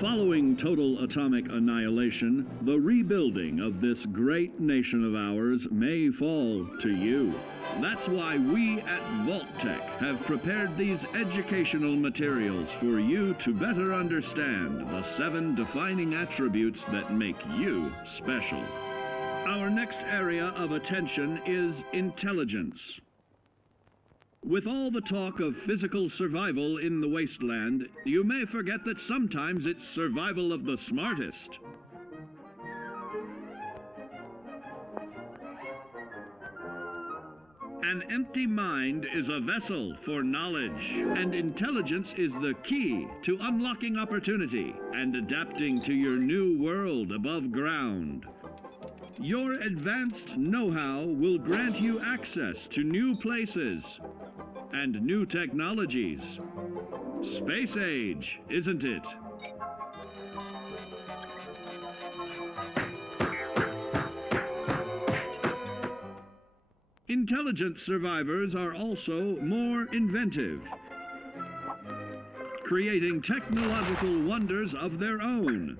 Following total atomic annihilation, the rebuilding of this great nation of ours may fall to you. That's why we at Vault-Tec have prepared these educational materials for you to better understand the 7 defining attributes that make you special. Our next area of attention is intelligence. With all the talk of physical survival in the wasteland, you may forget that sometimes it's survival of the smartest. An empty mind is a vessel for knowledge, and intelligence is the key to unlocking opportunity and adapting to your new world above ground. Your advanced know-how will grant you access to new places and new technologies. Space age, isn't it? Intelligent survivors are also more inventive, creating technological wonders of their own.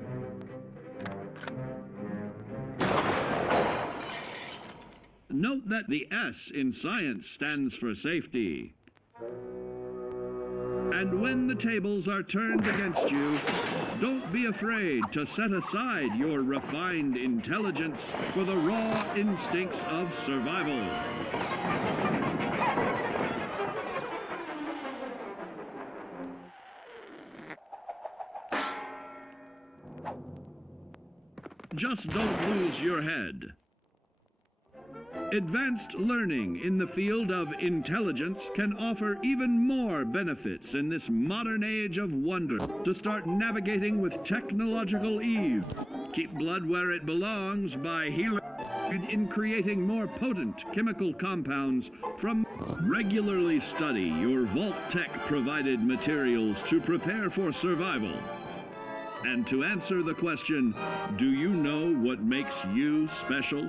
Note that the S in science stands for safety. And when the tables are turned against you, don't be afraid to set aside your refined intelligence for the raw instincts of survival. Just don't lose your head. Advanced learning in the field of intelligence can offer even more benefits in this modern age of wonder to start navigating with technological ease. Keep blood where it belongs by healing in creating more potent chemical compounds from. Regularly study your Vault-Tec provided materials to prepare for survival. And to answer the question, do you know what makes you special?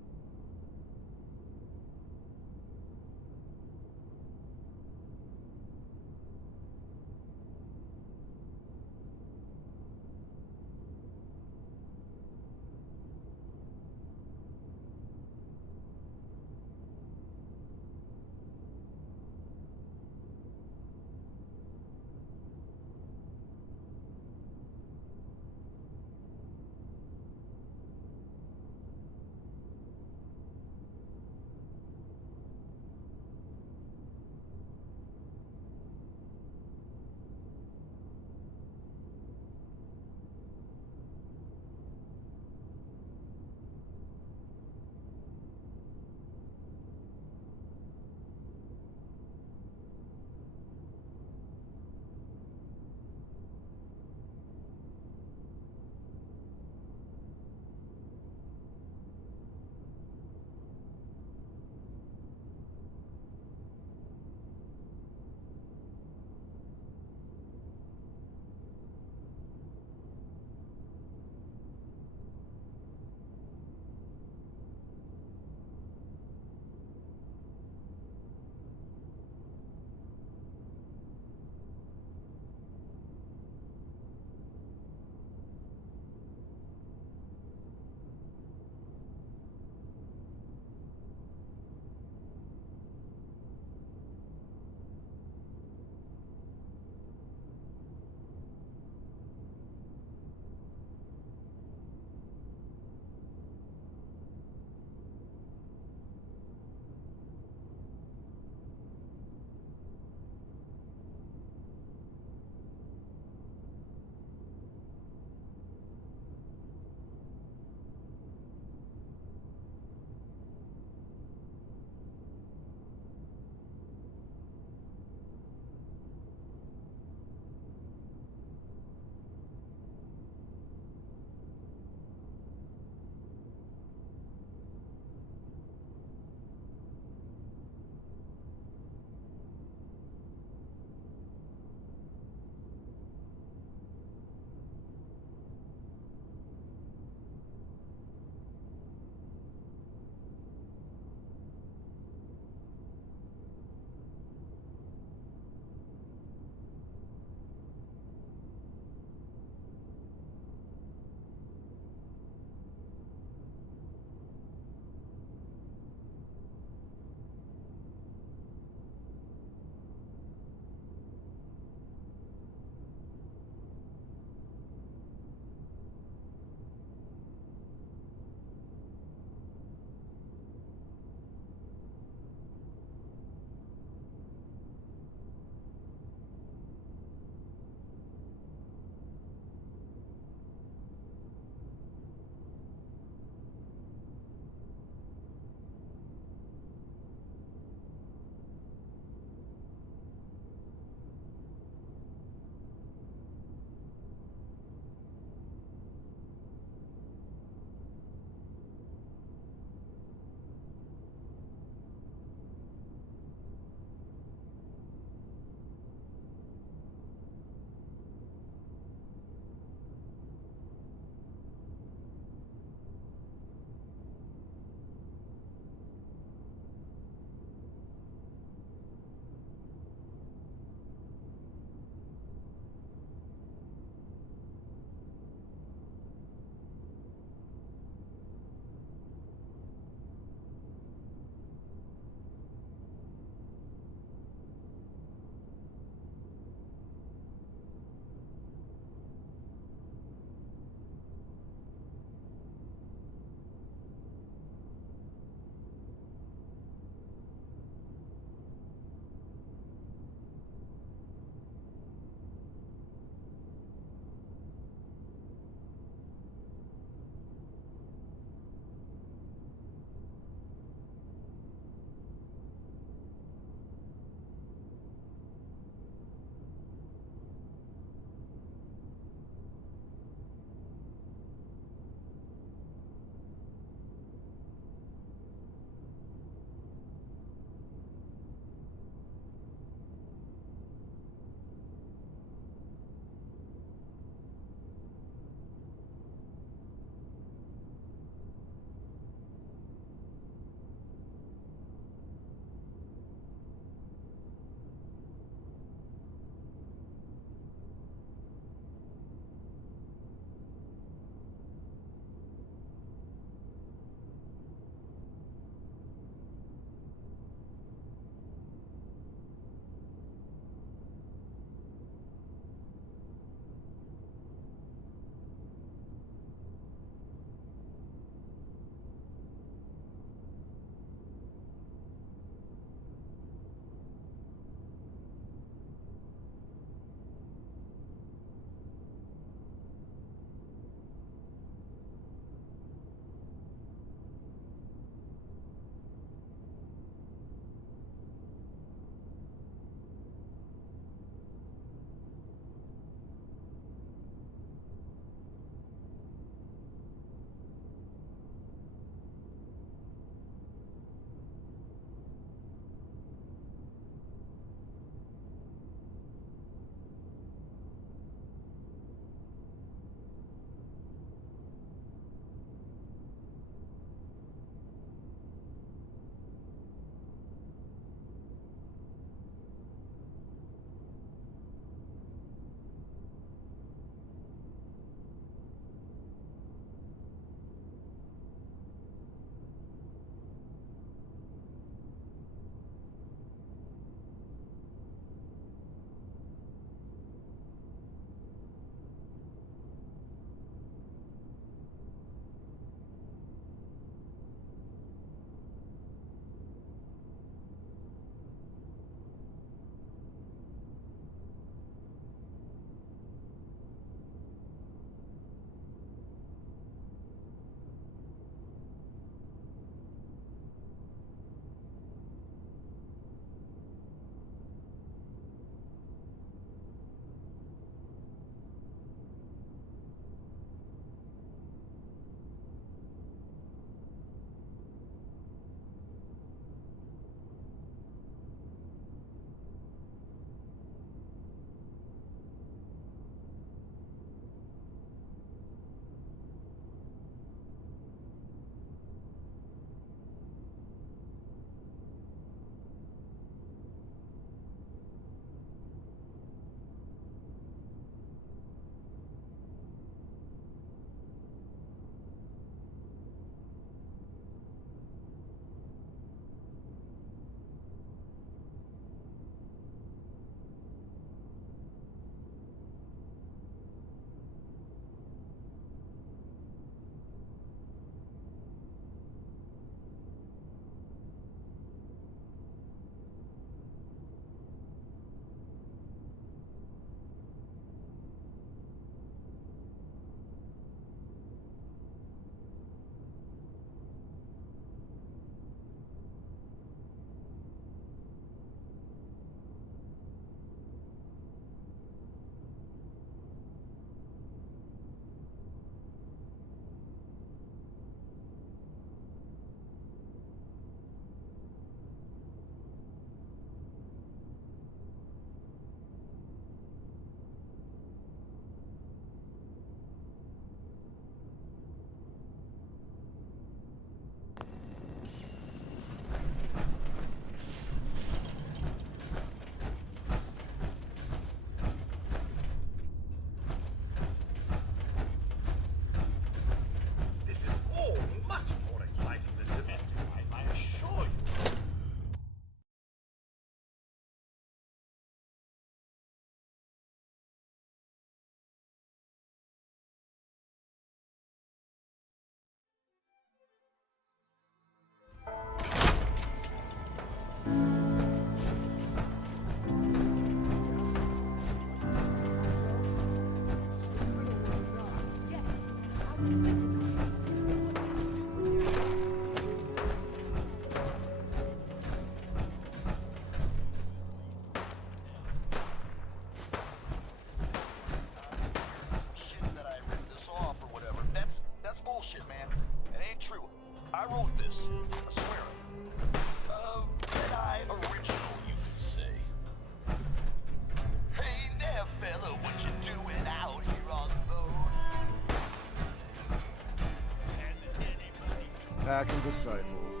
pack and disciples.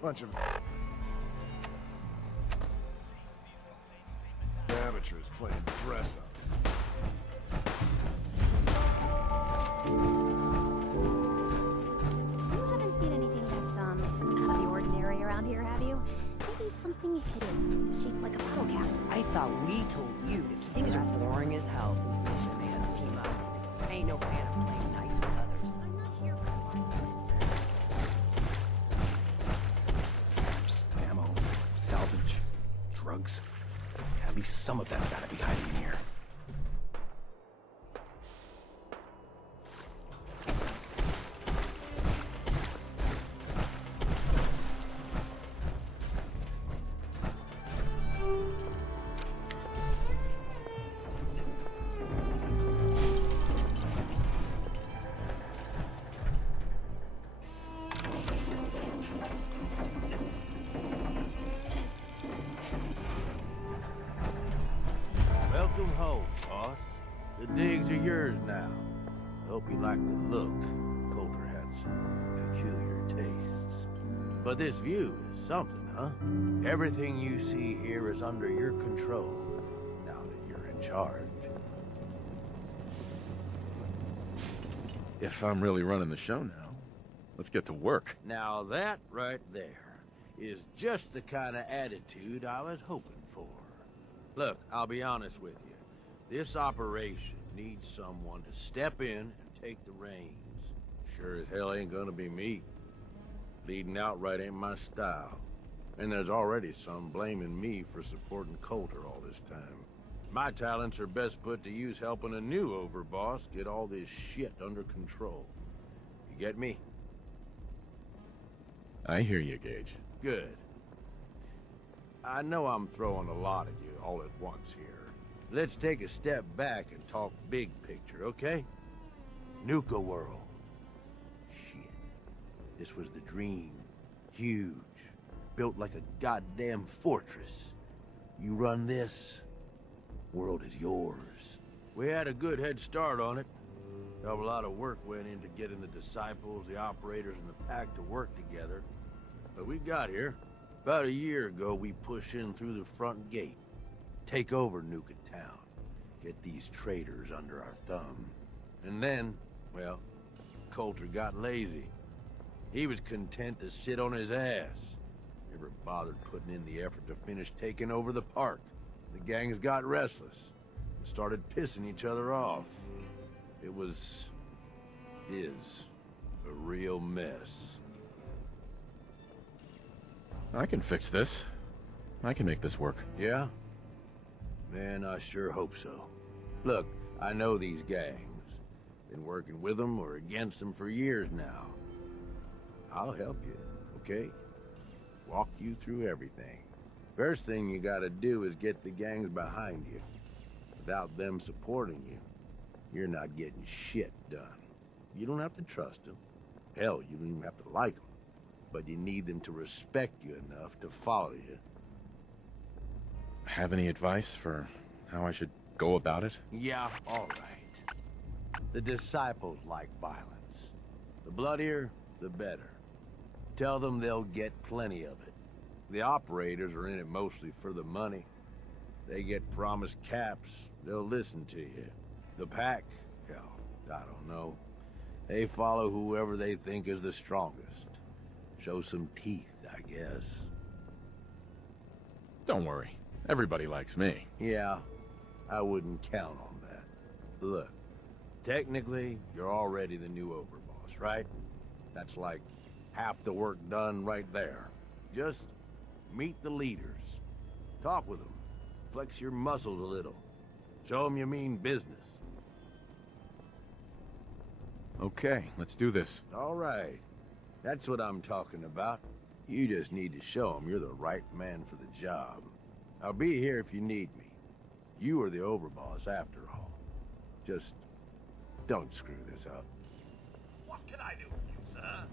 Bunch of amateurs playing dress up. You haven't seen anything that's, out of the ordinary around here, have you? Maybe something hidden, shaped like a bottle cap. I thought we told you to keep things are boring as hell since Mission made us team up. I ain't no fan of playing nice with others. I'm not here for Ammo, salvage, drugs. At least some of that's gotta be hiding in here. Welcome home, boss. The digs are yours now. I hope you like the look. Coulter had some peculiar tastes. But this view is something, huh? Everything you see here is under your control, now that you're in charge. If I'm really running the show now, let's get to work. Now that right there is just the kind of attitude I was hoping for. Look, I'll be honest with you. This operation needs someone to step in and take the reins. Sure as hell ain't gonna be me. Leading outright ain't my style. And there's already some blaming me for supporting Coulter all this time. My talents are best put to use helping a new overboss get all this shit under control. You get me? I hear you, Gage. Good. I know I'm throwing a lot at you all at once here. Let's take a step back and talk big picture, okay? Nuka World. Shit. This was the dream. Huge. Built like a goddamn fortress. You run this, world is yours. We had a good head start on it. A lot of work went into getting the disciples, the operators, and the pack to work together. But we got here. About a year ago, we push in through the front gate. Take over Nuka Town. Get these traitors under our thumb. And then, well, Coulter got lazy. He was content to sit on his ass. Never bothered putting in the effort to finish taking over the park. The gangs got restless and started pissing each other off. It is a real mess. I can fix this. I can make this work. Yeah? Man, I sure hope so. Look, I know these gangs. Been working with them or against them for years now. I'll help you, okay? Walk you through everything. First thing you gotta do is get the gangs behind you. Without them supporting you, you're not getting shit done. You don't have to trust them. Hell, you don't even have to like them. But you need them to respect you enough to follow you. Have any advice for how I should go about it? Yeah, all right. The disciples like violence. The bloodier, the better. Tell them they'll get plenty of it. The operators are in it mostly for the money. They get promised caps, they'll listen to you. The pack, hell, I don't know. They follow whoever they think is the strongest. Show some teeth, I guess. Don't worry. Everybody likes me. Yeah, I wouldn't count on that. Look, technically, you're already the new overboss, right? That's like half the work done right there. Just meet the leaders. Talk with them. Flex your muscles a little. Show them you mean business. Okay, let's do this. All right. That's what I'm talking about. You just need to show them you're the right man for the job. I'll be here if you need me. You are the overboss after all. Just don't screw this up. What can I do for you, sir?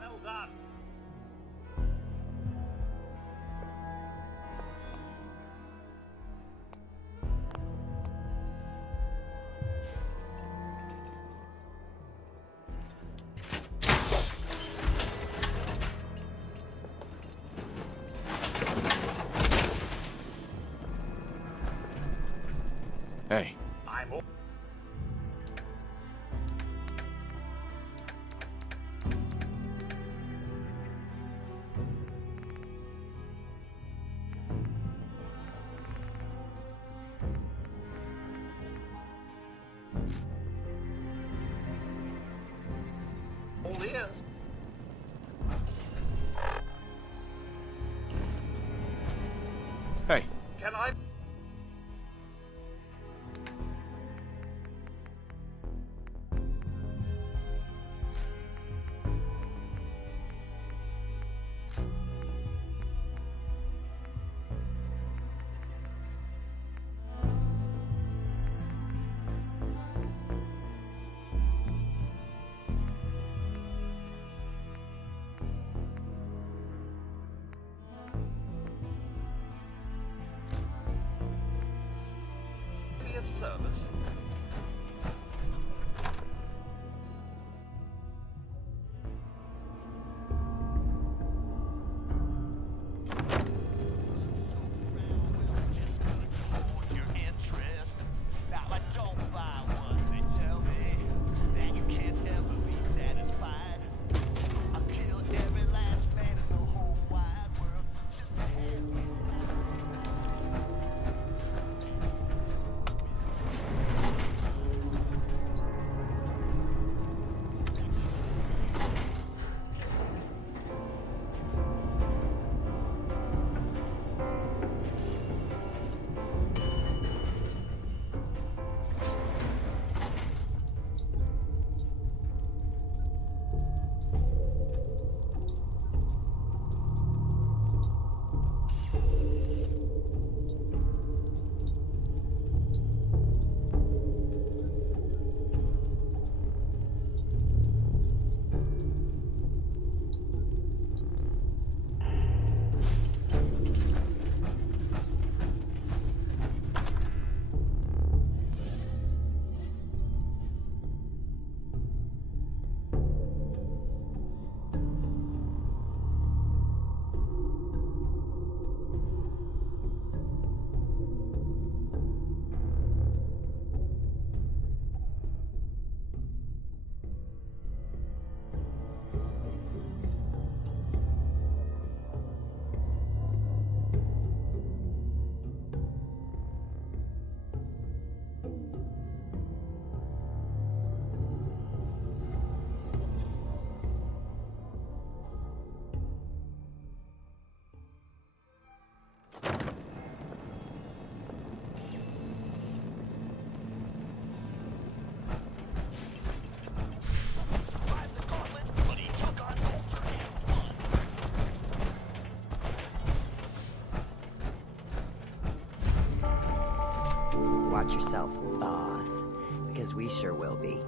Well done. Hey, I'm all ears. hey. Can I? Be of service. Your interest. Now I don't buy what they tell me. That you can't ever be satisfied. I'll kill every last man in the whole wide world. Just to have you. Watch yourself, boss. Because we sure will be.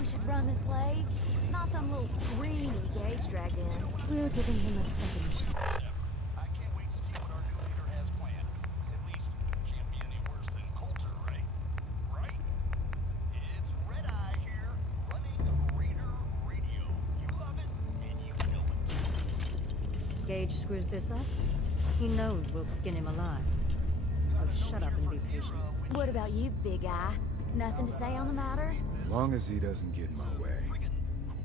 We should run this place. Not some little greeny Gage dragged in. We're giving him a second shot. I can't wait to see what our new leader has planned. At least, can't be any worse than Coulter, right? Right? It's Red Eye here, running Raider Radio. You love it, and you know it. Gage screws this up, he knows we'll skin him alive. So shut up and be patient. What about you, Big Eye? Nothing to say on the matter? As long as he doesn't get in my way,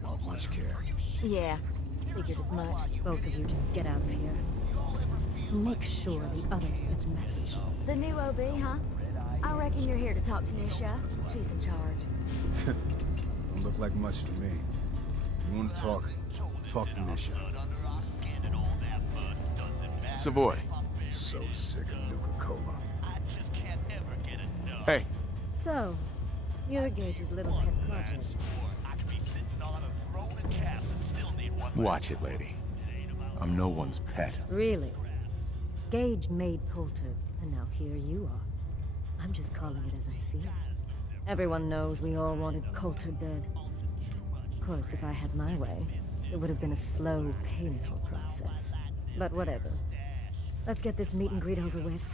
don't much care. Yeah, figured as much. Both of you just get out of here. Make sure the others get the message. The new OB, huh? I reckon you're here to talk to Nisha. She's in charge. Don't look like much to me. You want to talk? Talk to Nisha. Savoy. I'm so sick of Nuka-Cola. Hey, So, you're Gage's little pet project. watch it, lady. I'm no one's pet. Really? Gage made Coulter, and now here you are. I'm just calling it as I see it. Everyone knows we all wanted Coulter dead. Of course, if I had my way, it would have been a slow, painful process. But whatever. Let's get this meet and greet over with.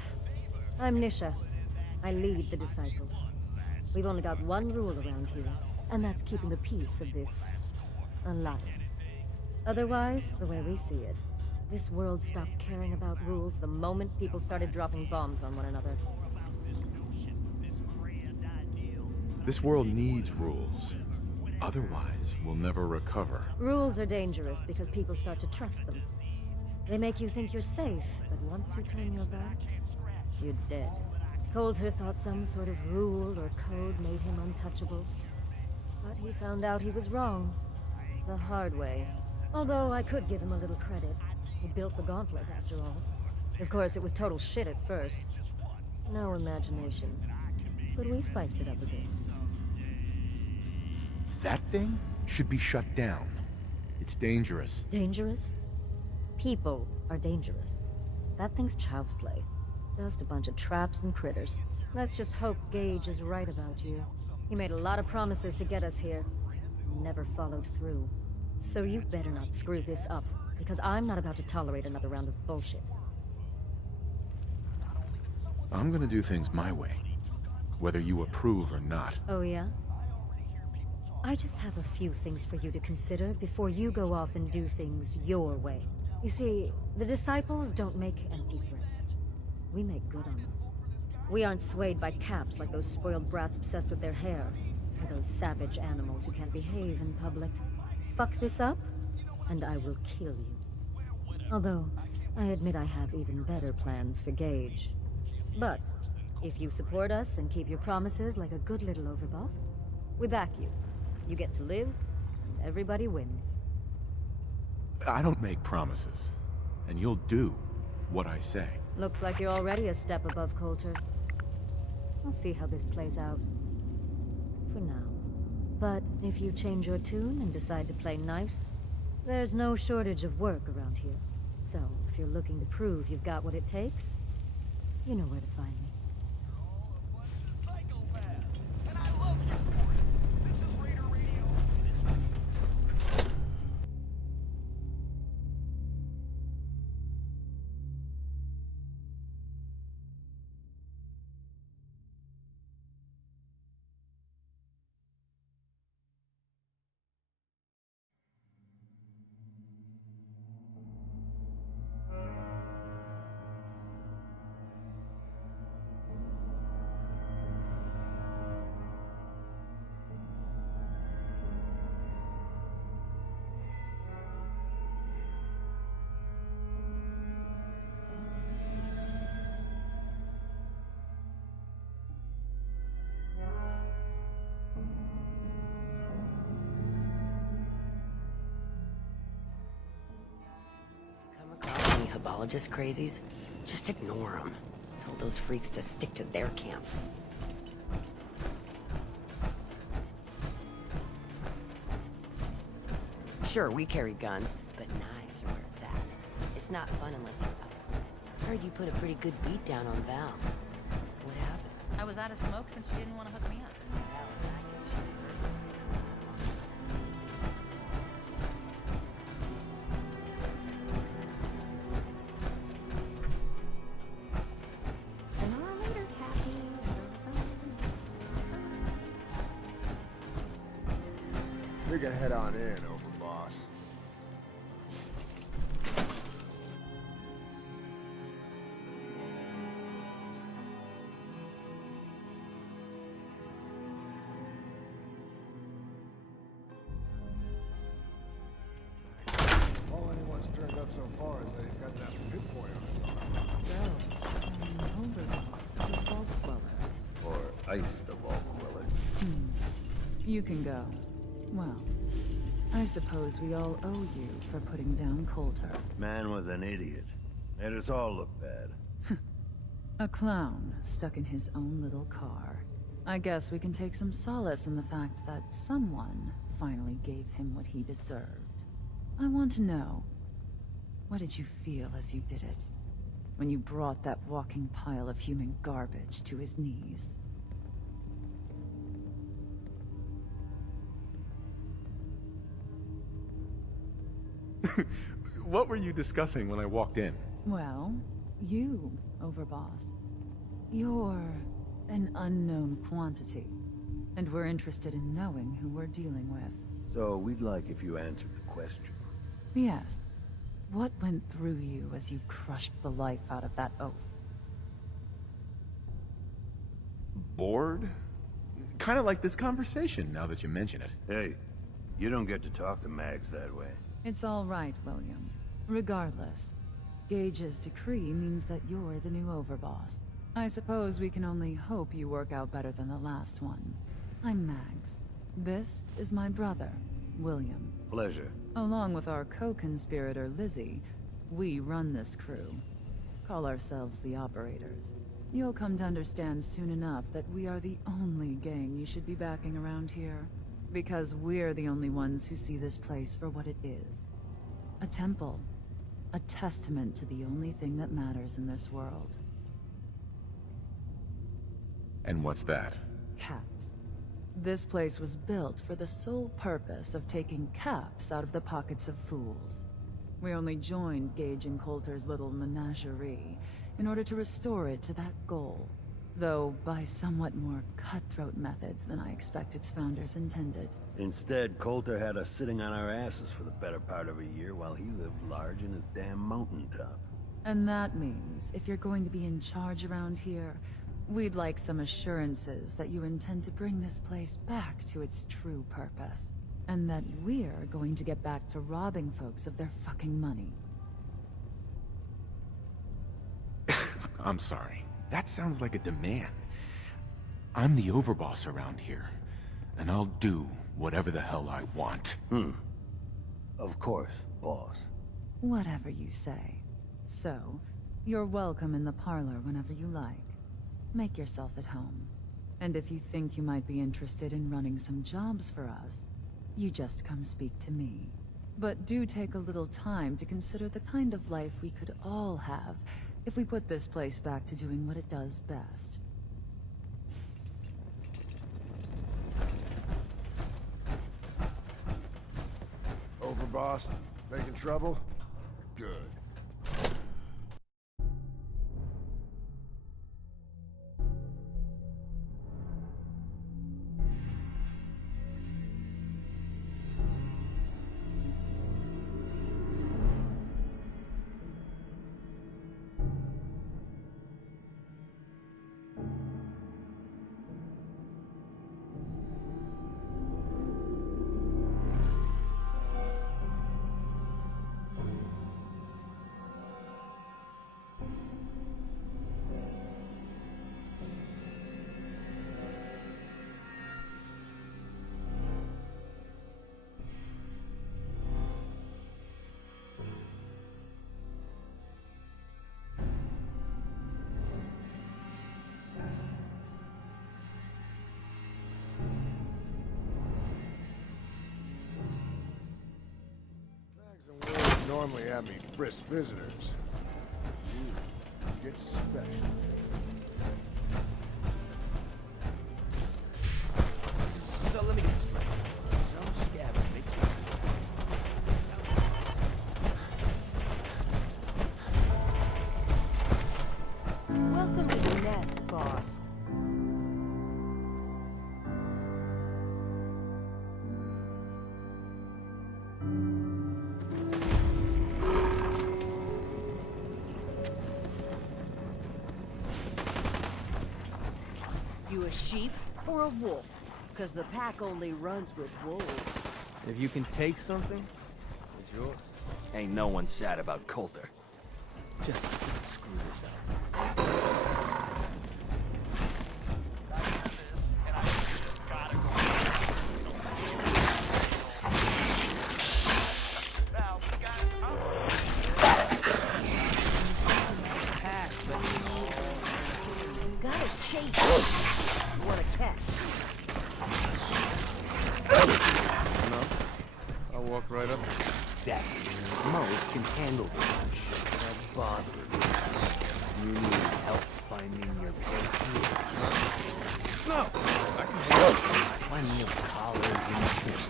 I'm Nisha. I lead the Disciples. We've only got one rule around here, and that's keeping the peace of this alliance. Otherwise, the way we see it, this world stopped caring about rules the moment people started dropping bombs on one another. This world needs rules. Otherwise, we'll never recover. Rules are dangerous because people start to trust them. They make you think you're safe, but once you turn your back, you're dead. Coulter thought some sort of rule or code made him untouchable. But he found out he was wrong. The hard way. Although I could give him a little credit. He built the gauntlet, after all. Of course, it was total shit at first. No imagination. But we spiced it up a bit. That thing should be shut down. It's dangerous. Dangerous? People are dangerous. That thing's child's play. Just a bunch of traps and critters. Let's just hope Gage is right about you. He made a lot of promises to get us here. Never followed through. So you better not screw this up, because I'm not about to tolerate another round of bullshit. I'm gonna do things my way, whether you approve or not. Oh yeah? I just have a few things for you to consider before you go off and do things your way. You see, the Disciples don't make empty threats. We make good on them. We aren't swayed by caps like those spoiled brats obsessed with their hair, or those savage animals who can't behave in public. Fuck this up, and I will kill you. Although, I admit I have even better plans for Gage. But, if you support us and keep your promises like a good little overboss, we back you. You get to live, and everybody wins. I don't make promises, and you'll do what I say. Looks like you're already a step above Coulter. I'll see how this plays out. For now. But if you change your tune and decide to play nice, there's no shortage of work around here. So, if you're looking to prove you've got what it takes, you know where to find me. Any Hibologist crazies? Just ignore them. Told those freaks to stick to their camp. Sure, we carry guns, but knives are where it's at. It's not fun unless you're up close. Heard you put a pretty good beat down on Val. What happened? I was out of smoke since she didn't want to hook me up. We can head on in, overboss. All anyone's turned up so far is that he's got that pinpoint on his arm. So, overboss is a vault dweller. Or Ice the Vault Dweller. You can go. Well, I suppose we all owe you for putting down Coulter. Man was an idiot. Made us all look bad. A clown stuck in his own little car. I guess we can take some solace in the fact that someone finally gave him what he deserved. I want to know, what did you feel as you did it? When you brought that walking pile of human garbage to his knees? What were you discussing when I walked in? Well, you, overboss. You're an unknown quantity, and we're interested in knowing who we're dealing with. So we'd like if you answered the question. Yes. What went through you as you crushed the life out of that oaf? Bored? Kind of like this conversation, now that you mention it. Hey, you don't get to talk to Mags that way. It's all right, William. Regardless, Gage's decree means that you're the new overboss. I suppose we can only hope you work out better than the last one. I'm Mags. This is my brother, William. Pleasure. Along with our co-conspirator, Lizzie, we run this crew. Call ourselves the Operators. You'll come to understand soon enough that we are the only gang you should be backing around here. Because we're the only ones who see this place for what it is. A temple. A testament to the only thing that matters in this world. And what's that? Caps. This place was built for the sole purpose of taking caps out of the pockets of fools. We only joined Gage and Coulter's little menagerie in order to restore it to that goal, though by somewhat more cutthroat methods than I expect its founders intended. Instead, Coulter had us sitting on our asses for the better part of a year while he lived large in his damn mountaintop. And that means, if you're going to be in charge around here, we'd like some assurances that you intend to bring this place back to its true purpose. And that we're going to get back to robbing folks of their fucking money. I'm sorry. That sounds like a demand. I'm the overboss around here, and I'll do whatever the hell I want. Of course, boss. Whatever you say. So, you're welcome in the parlor whenever you like. Make yourself at home. And if you think you might be interested in running some jobs for us, you just come speak to me. But do take a little time to consider the kind of life we could all have if we put this place back to doing what it does best. Overboss? Making trouble? Good. Normally have me frisk visitors. You get special. So let me get straight. Some scabbard makes you... Welcome to the nest, boss. You a sheep or a wolf? Because the pack only runs with wolves. If you can take something, it's yours. Ain't no one sad about Coulter. Just don't screw this up. Gotta chase it. What a catch. No, I'll walk right up. Dad, Mo can handle this shit without bothering you. You need help finding your place here. No, I can handle it. There's plenty of collars and things.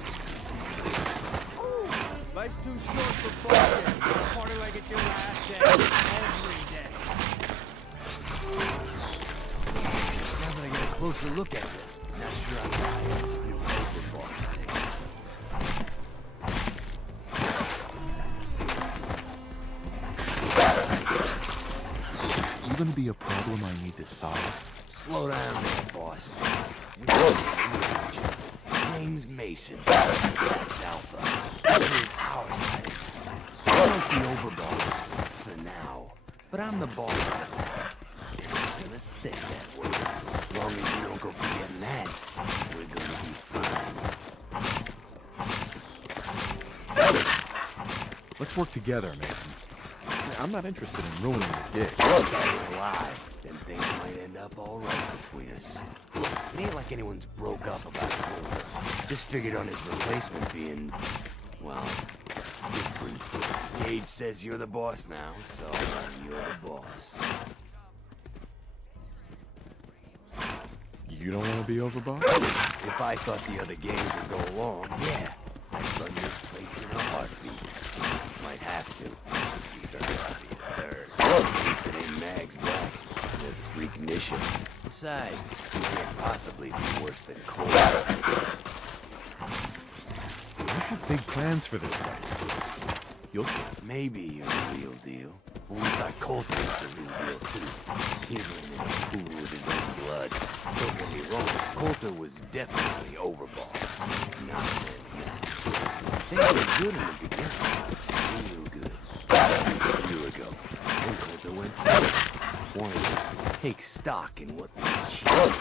Life's too short for partying. Party like it's your last day. Every day. closer look at it. Not sure I'm buying this new overboss thing. You gonna be a problem I need to solve? Slow down there, boss. We don't need you. Name's Mason. That's Alpha. This is our side. I'm not the overboss for now, but I'm the boss. Gonna stay that way. As long as you don't go forgetting that, we're gonna be fine. Let's work together, Mason. I'm not interested in ruining your gig. Look at it alive. Then things might end up all right between us. Look, it ain't like anyone's broke up about Colter. Just figured on his replacement being, well, different. Gage says you're the boss now, so you're the boss. You don't want to be overboss? If I thought the other gangs would go along, yeah, I'd run this place in a heartbeat. Might have to. At least it ain't Mags Black, the freak mission. Besides, he can't possibly be worse than Cole. I have big plans for this place. You'll see. Maybe you're the real deal. But we thought Colter was the real deal, too. He was in a pool with his own blood. Don't get me wrong, Colter was definitely overboss. Not that things were good in the beginning. Real good. A year ago, when Colter went south, wanted to take stock in what we achieved.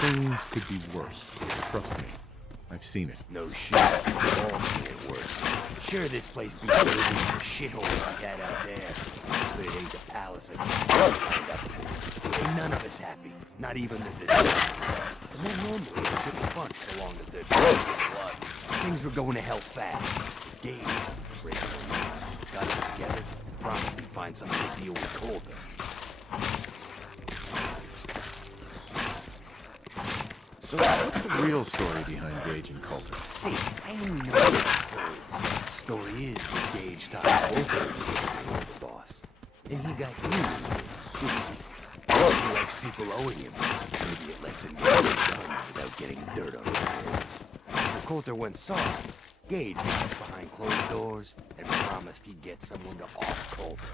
Things could be worse. Trust me. I've seen it. No shit. We've all seen it worse. Sure, this place be better than the shithole we had out there. But it ain't the palace again. Signed up for. Ain't none of us happy. Not even the disciples. And then normally it should be fun so long as they're drinking blood. Things were going to hell fast. Gage, got us together and promised he'd find something to deal with Colter. So what's the real story behind Gage and Colter? Hey, I only know the story is that Gage thought Colter was the boss. And he got you. He likes people owing him. Maybe it lets him get it done without getting dirt on his hands. After Colter went soft, Gage got us behind closed doors and promised he'd get someone to off Colter.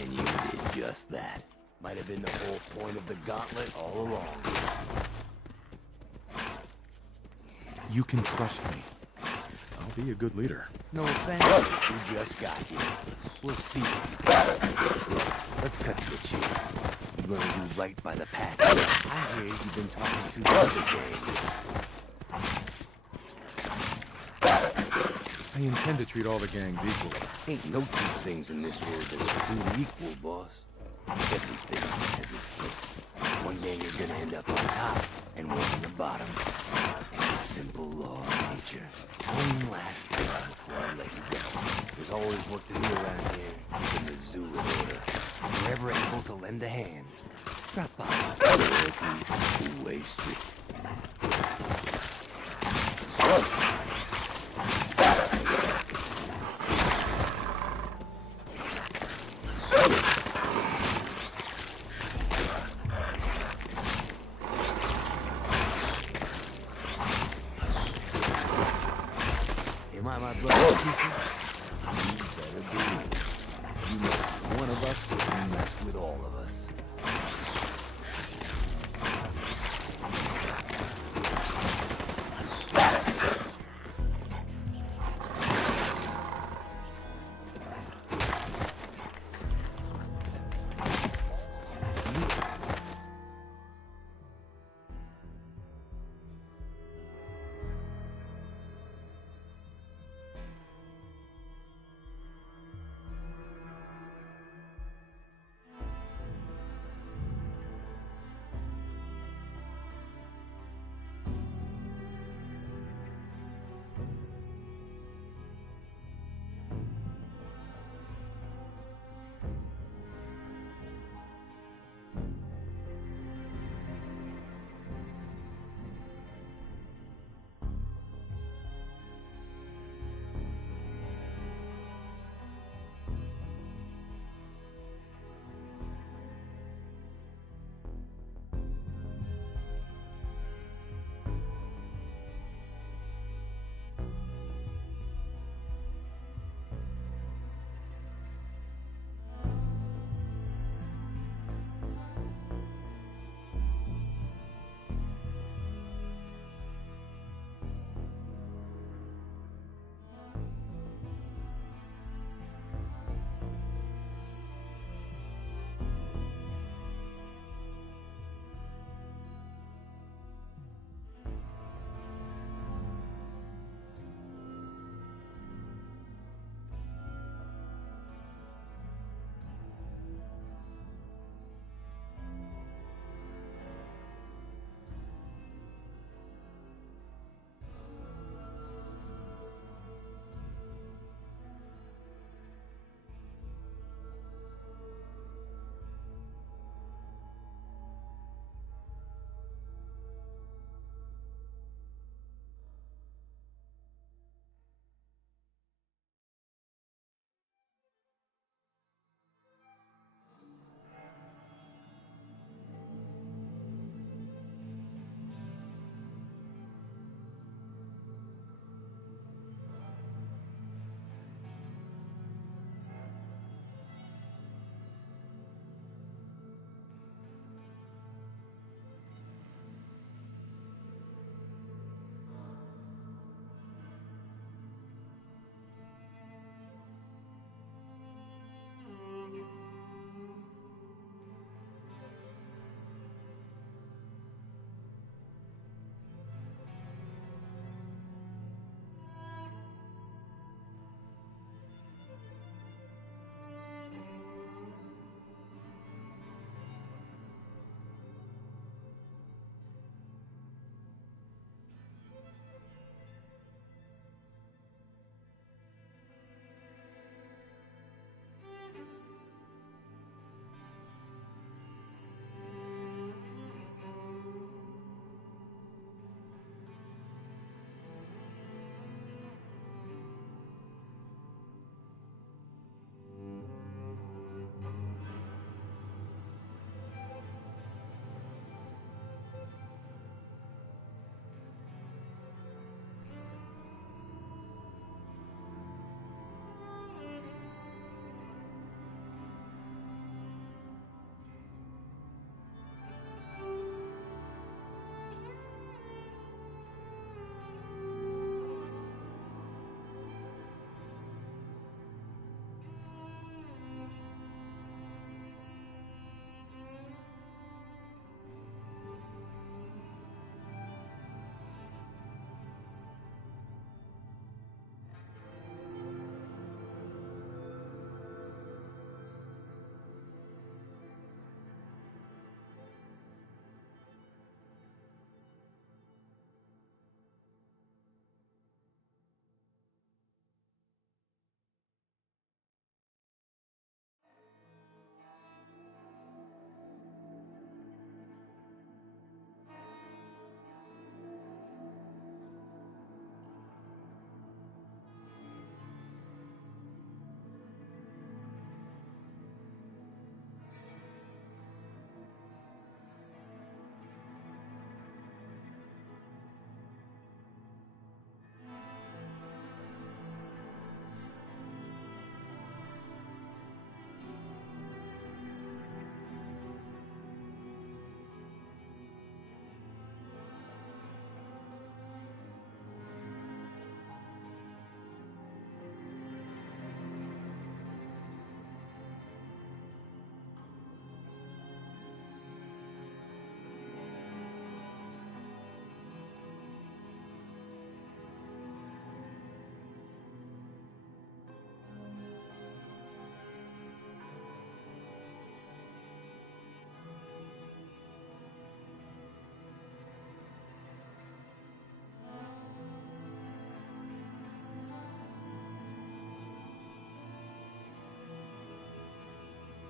And you did just that. Might have been the whole point of the gauntlet all along. You can trust me. I'll be a good leader. No offense, we just got here. We'll see. Look, let's cut to the chase. You gonna do right by the pack. I hear you've been talking to the other gang. I intend to treat all the gangs equally. Ain't no two things in this world that's truly equal, boss. Everything has its place. One gang is gonna end up on top, and one on the bottom. It's a simple law of nature. One last thing before I let you go. There's always work to do around here, in the zoo in order. If you're ever able to lend a hand, drop by. Royalties, two-way street. Am I my brother, people? You better believe it. You mess with one of us, you mess with all of us.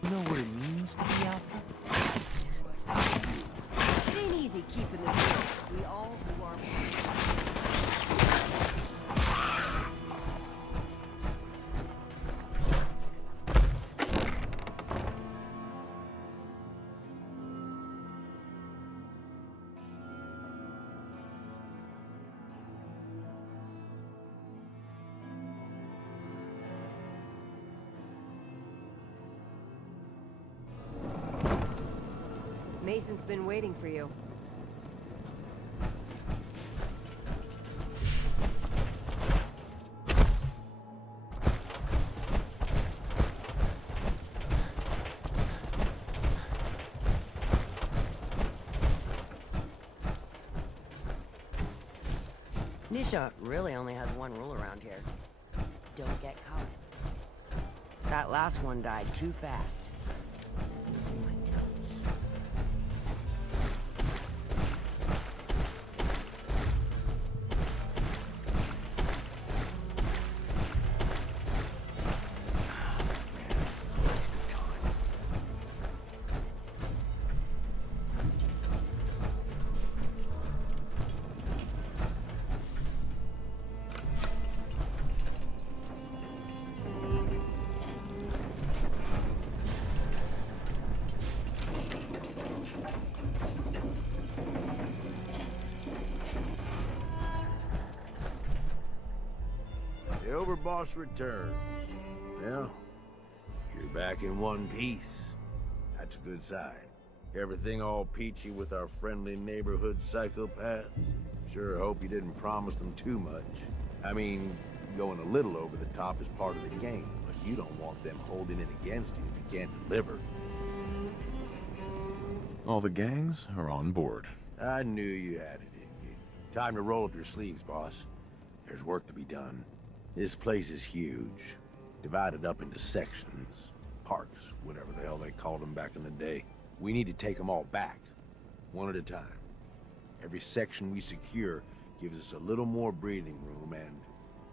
You know what it means to be Alpha? It ain't easy keeping this up. We all do our Mason's been waiting for you. Nisha really only has one rule around here. Don't get caught. That last one died too fast. Losing my tongue. The Overboss returns. Well, you're back in one piece. That's a good sign. Everything all peachy with our friendly neighborhood psychopaths? Sure hope you didn't promise them too much. I mean, going a little over the top is part of the game, but you don't want them holding it against you if you can't deliver. All the gangs are on board. I knew you had it in you. Time to roll up your sleeves, boss. There's work to be done. This place is huge. Divided up into sections. Parks, whatever the hell they called them back in the day. We need to take them all back. One at a time. Every section we secure gives us a little more breathing room and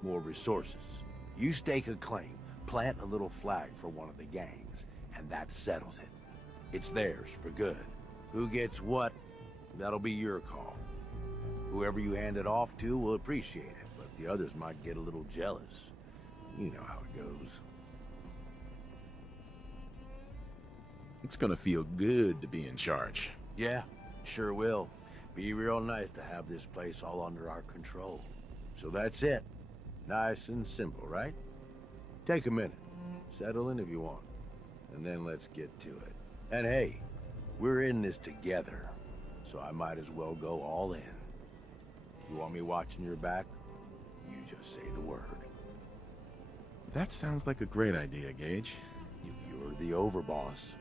more resources. You stake a claim, plant a little flag for one of the gangs, and that settles it. It's theirs for good. Who gets what, that'll be your call. Whoever you hand it off to will appreciate it, but the others might get a little jealous. You know how it goes. It's gonna feel good to be in charge. Yeah, sure will. Be real nice to have this place all under our control. So that's it. Nice and simple, right? Take a minute. Settle in if you want. And then let's get to it. And hey, we're in this together. So I might as well go all in. You want me watching your back? You just say the word. That sounds like a great idea, Gage. You're the overboss.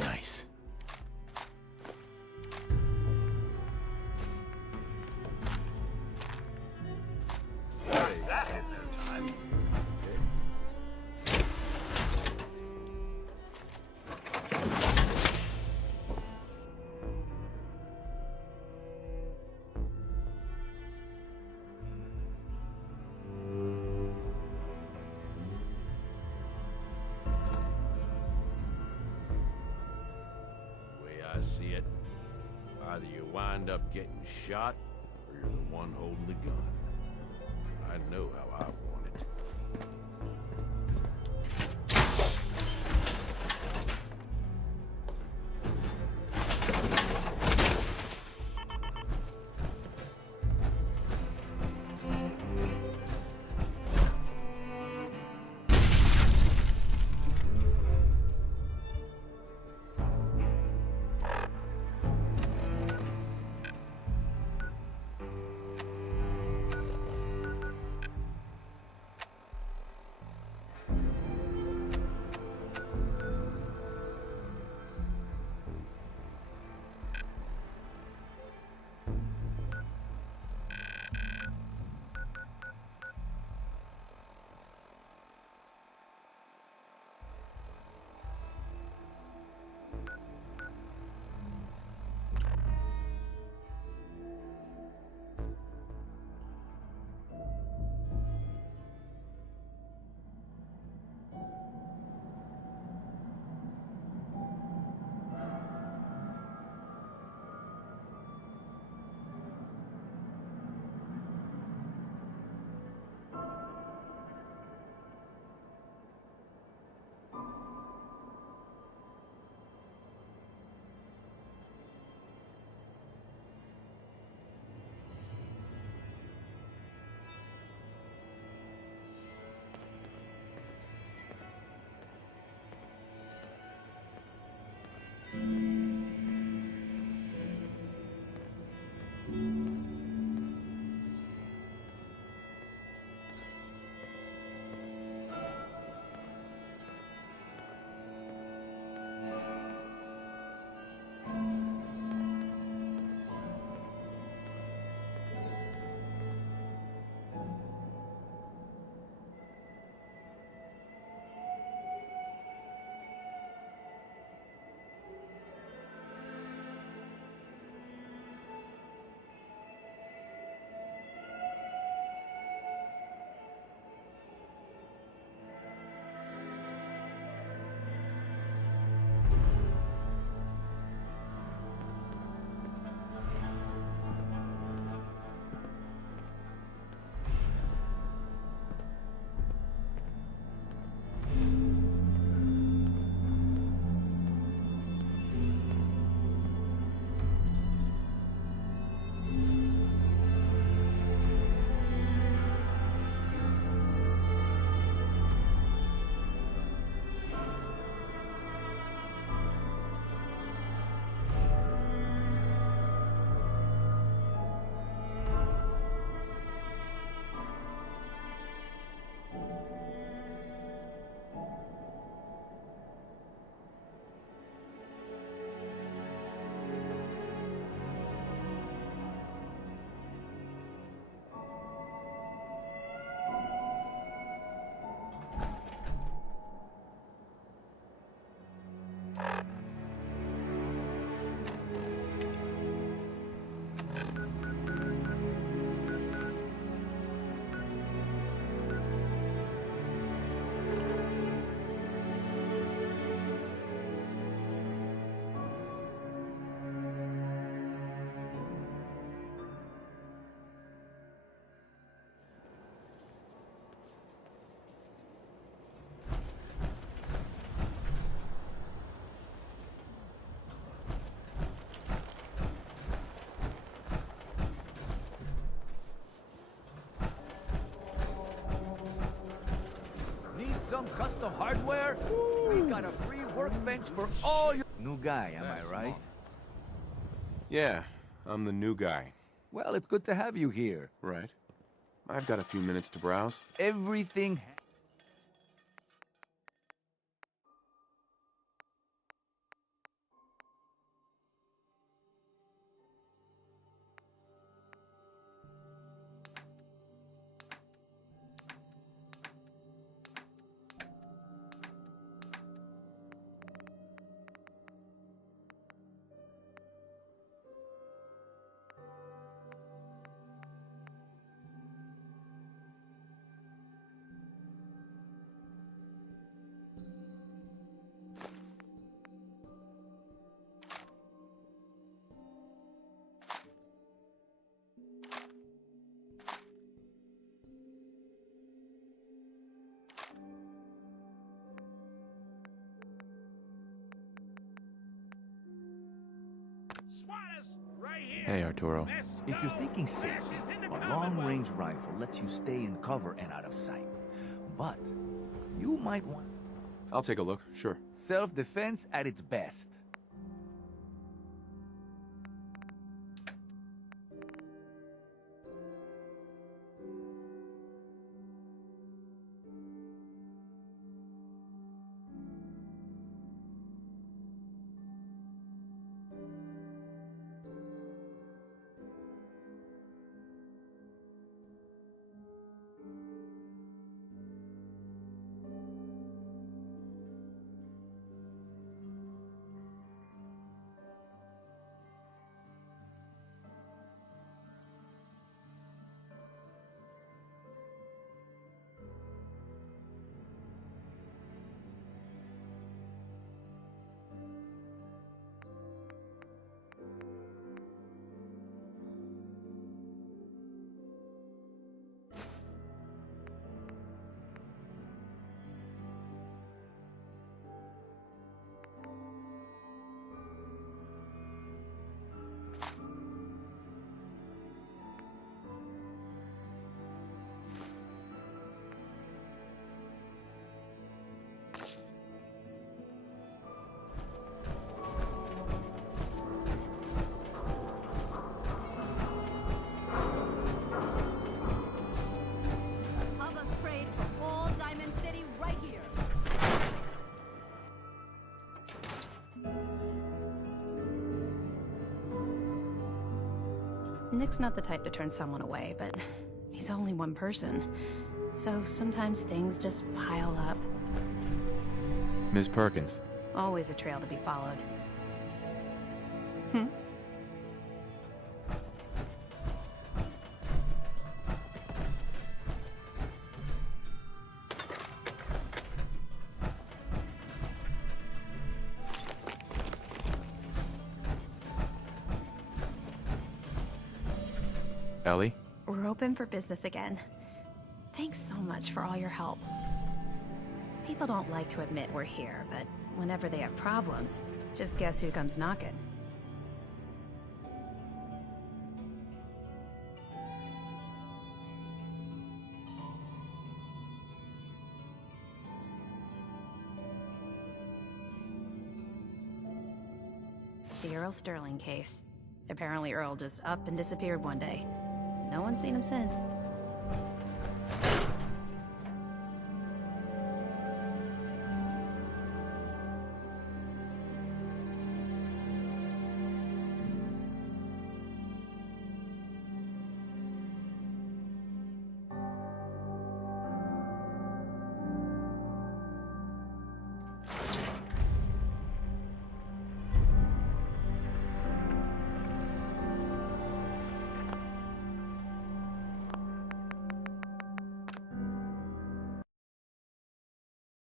Nice. I see it. Either you wind up getting shot, or you're the one holding the gun. I know how I want it. some custom hardware? We got a free workbench for all your... New guy, am I right? Yeah, I'm the new guy. Well, it's good to have you here. Right. I've got a few minutes to browse. Everything... Hey, Arturo. If you're thinking safety, a long-range rifle lets you stay in cover and out of sight. But you might want... I'll take a look, sure. Self-defense at its best. Nick's not the type to turn someone away, but he's only one person. So sometimes things just pile up. Ms. Perkins. Always a trail to be followed. Ellie? We're open for business again. Thanks so much for all your help. People don't like to admit we're here, but whenever they have problems, just guess who comes knocking. The Earl Sterling case. Apparently Earl just up and disappeared one day. No one's seen him since.